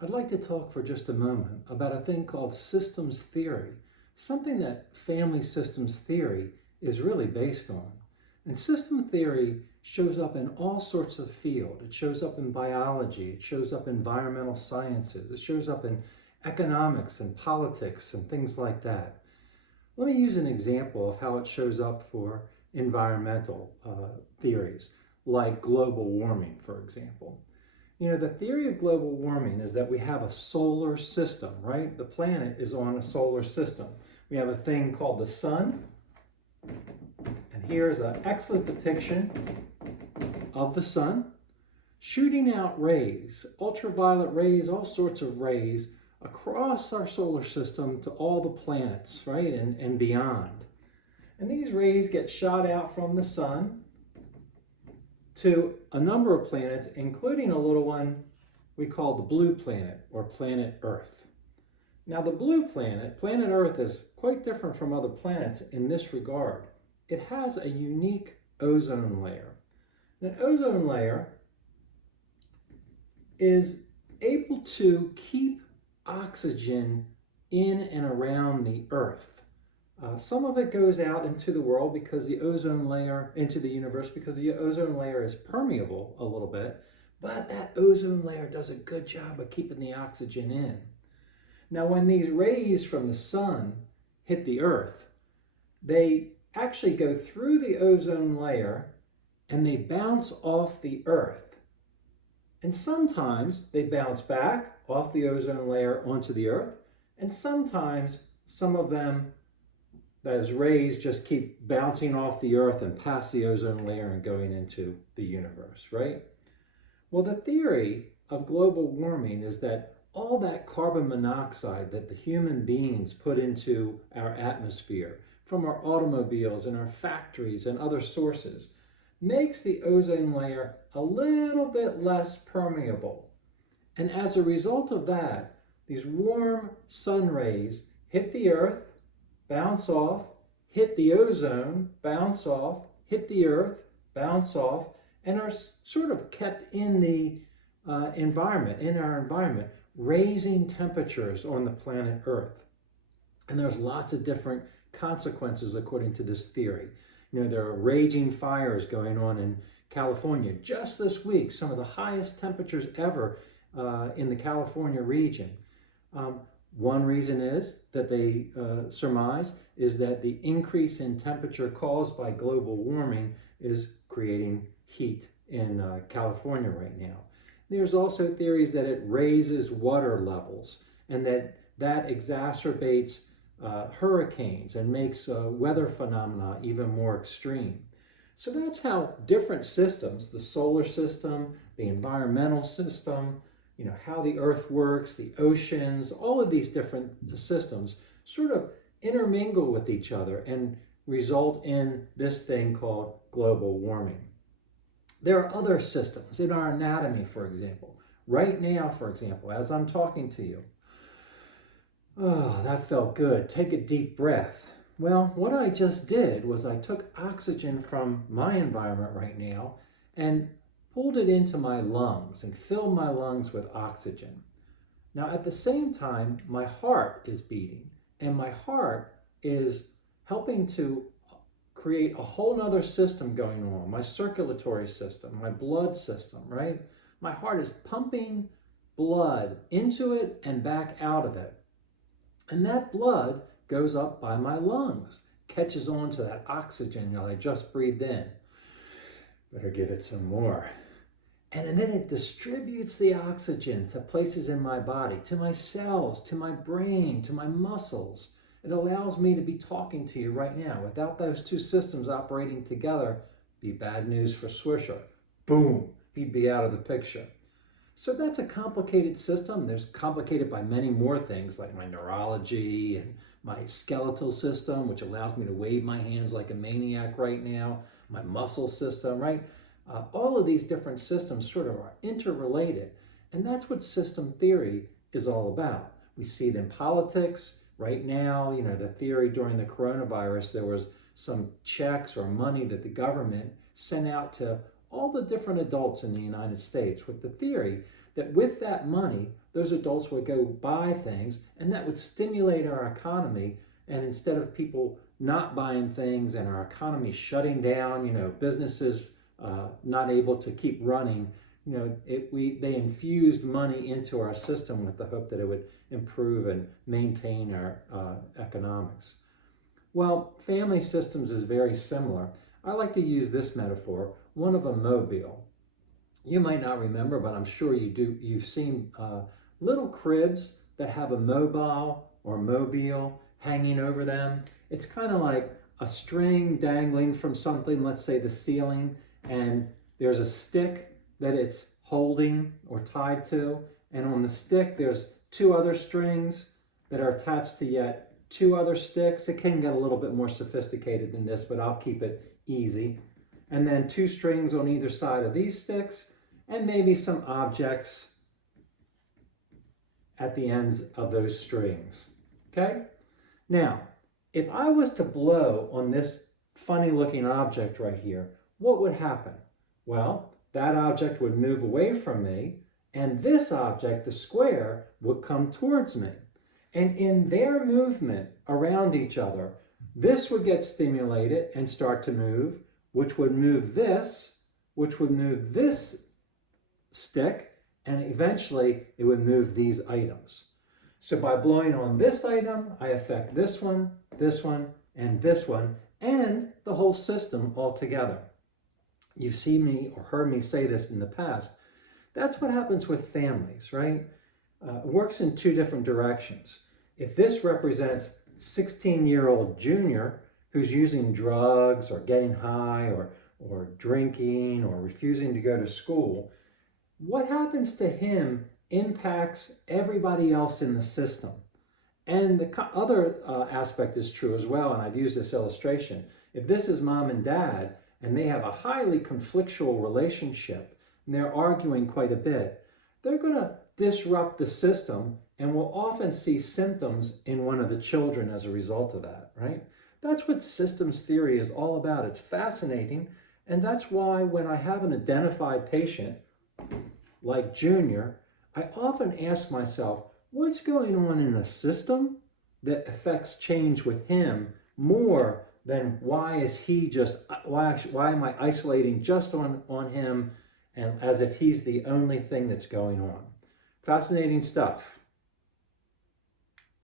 I'd like to talk for just a moment about a thing called systems theory, something that family systems theory is really based on. And system theory shows up in all sorts of fields. It shows up in biology, it shows up in environmental sciences, it shows up in economics and politics and things like that. Let me use an example of how it shows up for environmental theories, like global warming, for example. You know, the theory of global warming is that we have a solar system, right? The planet is on a solar system. We have a thing called the sun, and here's an excellent depiction of the sun shooting out rays, ultraviolet rays, all sorts of rays across our solar system to all the planets, right, and beyond. And these rays get shot out from the sun to a number of planets, including a little one we call the blue planet, or planet Earth. Now the blue planet, planet Earth, is quite different from other planets in this regard. It has a unique ozone layer. An ozone layer is able to keep oxygen in and around the Earth. Some of it goes out into the world because the ozone layer, into the universe, because the ozone layer is permeable a little bit, but that ozone layer does a good job of keeping the oxygen in. Now, when these rays from the sun hit the Earth, they actually go through the ozone layer and they bounce off the Earth. And sometimes they bounce back off the ozone layer onto the Earth, and sometimes some of them, those rays, just keep bouncing off the Earth and past the ozone layer and going into the universe, right? Well, the theory of global warming is that all that carbon monoxide that the human beings put into our atmosphere from our automobiles and our factories and other sources makes the ozone layer a little bit less permeable. And as a result of that, these warm sun rays hit the Earth, bounce off, hit the ozone, bounce off, hit the Earth, bounce off, and are sort of kept in the environment, in our environment, raising temperatures on the planet Earth. And there's lots of different consequences according to this theory. You know, there are raging fires going on in California just this week, some of the highest temperatures ever in the California region. One reason is that they surmise is that the increase in temperature caused by global warming is creating heat in California right now. There's also theories that it raises water levels and that exacerbates hurricanes and makes weather phenomena even more extreme. So that's how different systems, the solar system, the environmental system, you know, how the Earth works, the oceans, all of these different systems sort of intermingle with each other and result in this thing called global warming. There are other systems in our anatomy, for example. Right now, for example, as I'm talking to you, oh, that felt good. Take a deep breath. Well, what I just did was I took oxygen from my environment right now and pulled it into my lungs and filled my lungs with oxygen. Now, at the same time, my heart is beating, and my heart is helping to create a whole nother system going on, my circulatory system, my blood system, right? My heart is pumping blood into it and back out of it. And that blood goes up by my lungs, catches on to that oxygen that I just breathed in. Better give it some more. And then it distributes the oxygen to places in my body, to my cells, to my brain, to my muscles. It allows me to be talking to you right now. Without those two systems operating together, be bad news for Swisher. Boom, he'd be out of the picture. So that's a complicated system. There's complicated by many more things like my neurology and my skeletal system, which allows me to wave my hands like a maniac right now, my muscle system, right? All of these different systems sort of are interrelated. And that's what system theory is all about. We see it in politics. Right now, you know, the theory during the coronavirus, there was some checks or money that the government sent out to all the different adults in the United States with the theory that with that money, those adults would go buy things, and that would stimulate our economy. And instead of people not buying things and our economy shutting down, businesses not able to keep running, they infused money into our system with the hope that it would improve and maintain our economics. Well, family systems is very similar. I like to use this metaphor, one of a mobile. You might not remember, but I'm sure you do. You've seen little cribs that have a mobile or mobile hanging over them. It's kind of like a string dangling from something, let's say the ceiling, and there's a stick that it's holding or tied to, and on the stick there's two other strings that are attached to yet two other sticks. It can get a little bit more sophisticated than this, but I'll keep it easy. And then two strings on either side of these sticks, and maybe some objects at the ends of those strings. Okay? Now, if I was to blow on this funny looking object right here, what would happen? Well, that object would move away from me, and this object, the square, would come towards me. And in their movement around each other, this would get stimulated and start to move, which would move this stick, and eventually it would move these items. So by blowing on this item, I affect this one, and this one, and the whole system altogether. You've seen me or heard me say this in the past. That's what happens with families, right? It works in two different directions. If this represents 16-year-old Junior who's using drugs or getting high or drinking or refusing to go to school, what happens to him impacts everybody else in the system. And the other aspect is true as well, and I've used this illustration. If this is mom and dad, and they have a highly conflictual relationship, and they're arguing quite a bit, they're going to disrupt the system, and we'll often see symptoms in one of the children as a result of that, right? That's what systems theory is all about. It's fascinating, and that's why when I have an identified patient, like Junior, I often ask myself, what's going on in a system that affects change with him more than why am I isolating just on him and as if he's the only thing that's going on? Fascinating stuff.